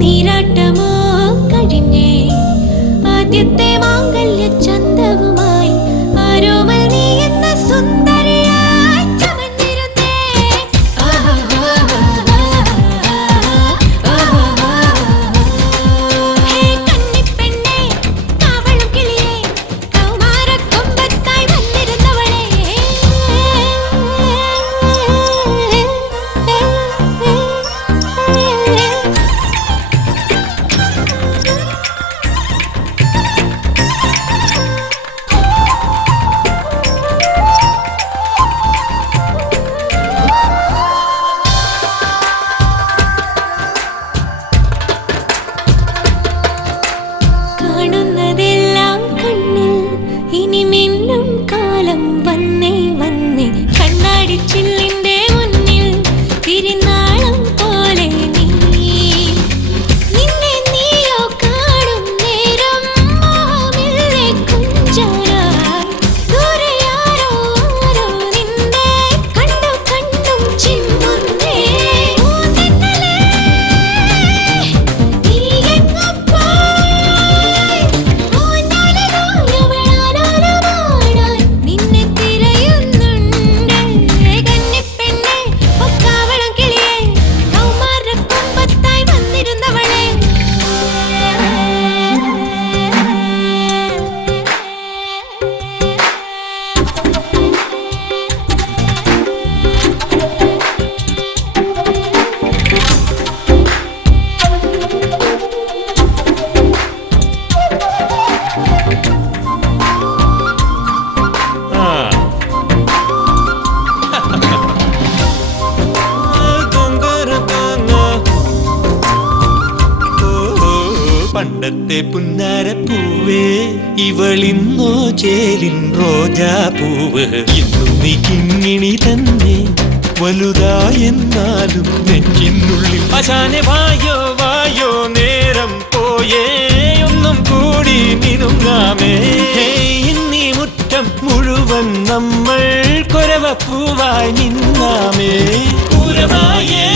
നീരാട്ടമോ കഴിഞ്ഞേ ആദ്യത്തെ മാംഗല്യ ചന്തവുമായി ആരോമൽ നീ എന്ന സുന്ദരിയായി ചമഞ്ഞിരുന്നേ. ഹേ കന്നിപ്പെണ്ണേ കാവളം കിളിയേ കൗമാരക്കൊമ്പത്തായി വന്നിരുന്നവളേ. കാണുന്നതെല്ലാം കണ്ണിൽ ഇനി മിന്നും കാലം വന്നേ വന്നേ. കണ്ണാടി ചില്ലിന്റെ മുന്നിൽ തിരുനാളം പോലെ നീ നിന്നെ നീയോ കാണും നേരം മോഹമില്ലേ കുഞ്ചാരായി. ദൂരെ ആരോ ആരോ നിന്നെ കണ്ടു കണ്ടും ചിമ്മുന്നേ. ഊന്നെന്നലേ നീ എങ്ങോ പോയി ഊഞ്ഞാലിലൂയവളാലോലമാടാൻ നിന്നെ തിരയുന്നുണ്ട്. കന്നിപ്പെണ്ണേ ഒക്കാവളം കിളിയേ കൗമാരക്കൊമ്പത്തായി വന്നിരുന്നവളേ. പണ്ടത്തെ പുന്നാരപ്പൂവേ ഇവളിന്നോ ചേലിൻ റോജാ പൂവ്. ഇന്നും നീ കിങ്ങിണി തന്നെ വലുതായെന്നാലും നെഞ്ചിനുള്ളിൽ അശാനെ വായോ വായോ നേരം പോയേ ഒന്നും കൂടി മിനുങ്ങാമേ. ഇന്നീ മുറ്റം മുഴുവൻ നമ്മൾ കൊരവപ്പൂവായി നിന്നാമേ. പൂരമായേ